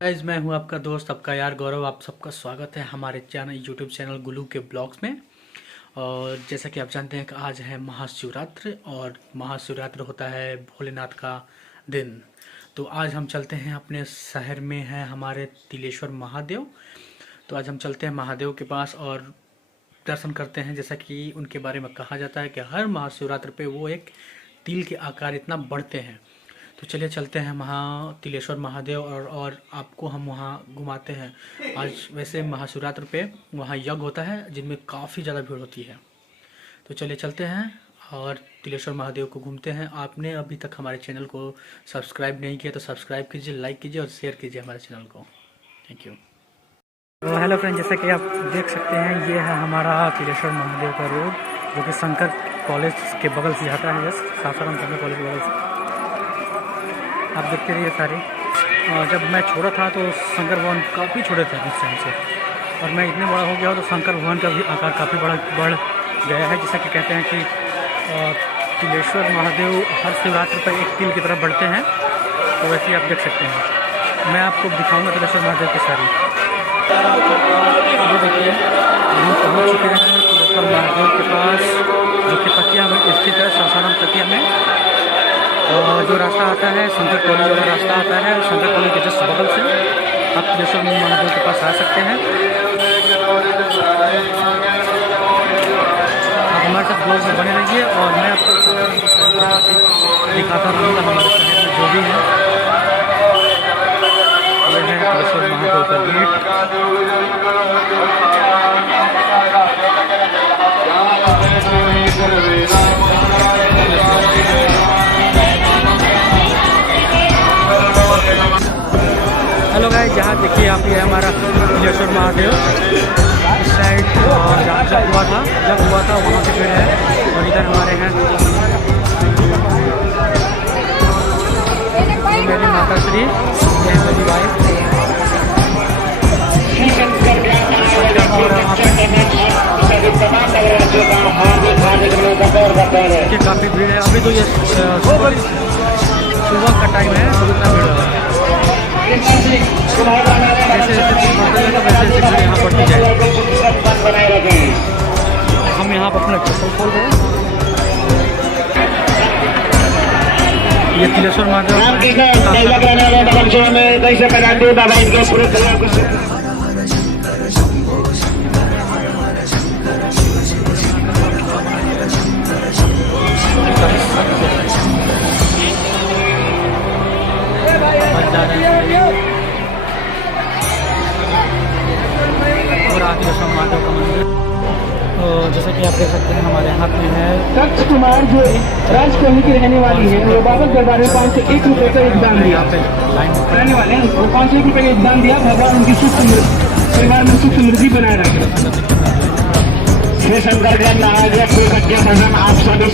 Guys मैं हूं आपका दोस्त आपका यार गौरव। आप सबका स्वागत है हमारे यूट्यूब चैनल गुलू के ब्लॉग्स में। और जैसा कि आप जानते हैं कि आज है महाशिवरात्रि और महाशिवरात्रि होता है भोलेनाथ का दिन। तो आज हम चलते हैं, अपने शहर में है हमारे तिलेश्वर महादेव। तो आज हम चलते हैं महादेव के पास और दर्शन करते हैं। जैसा कि उनके बारे में कहा जाता है कि हर महाशिवरात्रि पे वो एक तिल के आकार इतना बढ़ते हैं। तो चलिए चलते हैं तिलेश्वर महादेव और आपको हम वहाँ घुमाते हैं। आज वैसे महाशिवरात्रि पे वहाँ यज्ञ होता है जिनमें काफ़ी ज़्यादा भीड़ होती है। तो चलिए चलते हैं और तिलेश्वर महादेव को घूमते हैं। आपने अभी तक हमारे चैनल को सब्सक्राइब नहीं किया तो सब्सक्राइब कीजिए, लाइक कीजिए और शेयर कीजिए हमारे चैनल को। Thank you. तो हेलो फ्रेंड, जैसा कि आप देख सकते हैं ये है हमारा तिलेश्वर महादेव का रोड, जो कि शंकर कॉलेज के बगल से आता है। जस्ट सासाराम शंकर कॉलेज के बगल से आप देखते रहिए सारे। जब मैं छोटा था तो शंकर भवन काफ़ी छोटे थे उस टाइम से, और मैं इतने बड़ा हो गया तो शंकर भवन का भी आकार काफ़ी बढ़ गया है। जैसा कि कहते हैं कि तिलेश्वर महादेव हर शिवरात्रि पर एक तिल की तरफ बढ़ते हैं, तो वैसे ही आप देख सकते हैं। मैं आपको दिखाऊंगा तिलेश्वर महादेव की सारी। ये देखिए हम पहुँच चुके हैं तिलेश्वर महादेव के पास, जो कि पतिया में स्थित है, सासाराम पतिया में। और जो रास्ता आता है शंकर कॉलेज वाला रास्ता आता है, शंकर कॉलेज के जस्ट बगल से आप तिलेश्वर महादेव के पास आ सकते हैं। आप हमारे साथ ब्लॉग में बने रहिए और मैं आपको दिखाता रहूँगा हमारे शहर में जो भी है। यह है तिलेश्वर महादेव का गेट। हेलो गाइस, जहाँ देखिए आप ये हमारा तिलेश्वर महादेव इस साइड जब हुआ था वहाँ पे पेड़ है, और इधर हमारे हैं मेरी माता श्री, ये है मेरी वाइफ। काफ़ी भीड़ है अभी, तो ये सुबह का टाइम है, तो इतना भीड़ है। हम यहाँ पर अपना चप्पल खोल रहे हैं। ये तिलेश्वर महादेव का मंदिर। तो जैसा कि आप देख सकते हैं हमारे हाथ में है दक्ष कुमार, जो राजकमल की रहने वाली है, वो बाबा दरबार में 5 से 1 रुपये का योगदान दिया। रहने वाले हैं वो 5 से 1 रुपये का योगदान दिया। भगवान उनकी परिवार में सुख समृद्धि बनाए रखे। श्री शंकर का नाराज आप सभी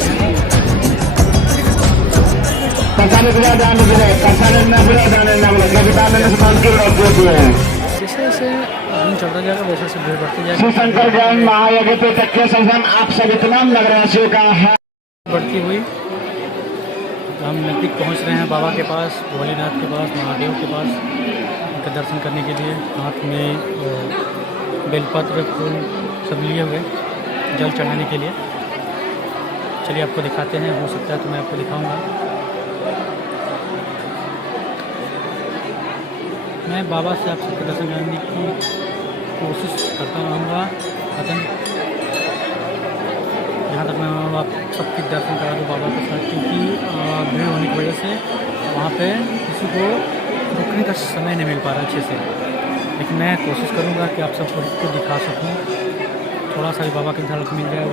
जैसे जैसे दिन चलता जाएगा वैसे वैसे भीड़ बढ़ती जाएगी। शंकर ज्ञान महायज्ञ पे तथ्य संगम आप सभी तमाम नगरवासियों का है बढ़ती हुई। तो हम नज़दीक पहुंच रहे हैं बाबा के पास, भोलेनाथ के पास, महादेव के पास, उनका दर्शन करने के लिए। हाथ में बेलपत्र फूल सब लिए हुए जल चढ़ाने के लिए। चलिए आपको दिखाते हैं, हो सकता है तो मैं आपको दिखाऊंगा। मैं बाबा से आप सबके दर्शन करने की कोशिश करता रहूँगा। जहाँ तक मैं आप सबके दर्शन करा दूँ बाबा के साथ, क्योंकि भीड़ होने की वजह से वहाँ पे किसी को रुकने का समय नहीं मिल पा रहा अच्छे से। लेकिन मैं कोशिश करूँगा कि आप सबको दिखा सकूँ, थोड़ा सा भी बाबा की झलक मिल जाए वो।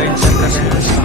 का इंतजार कर रहे हैं।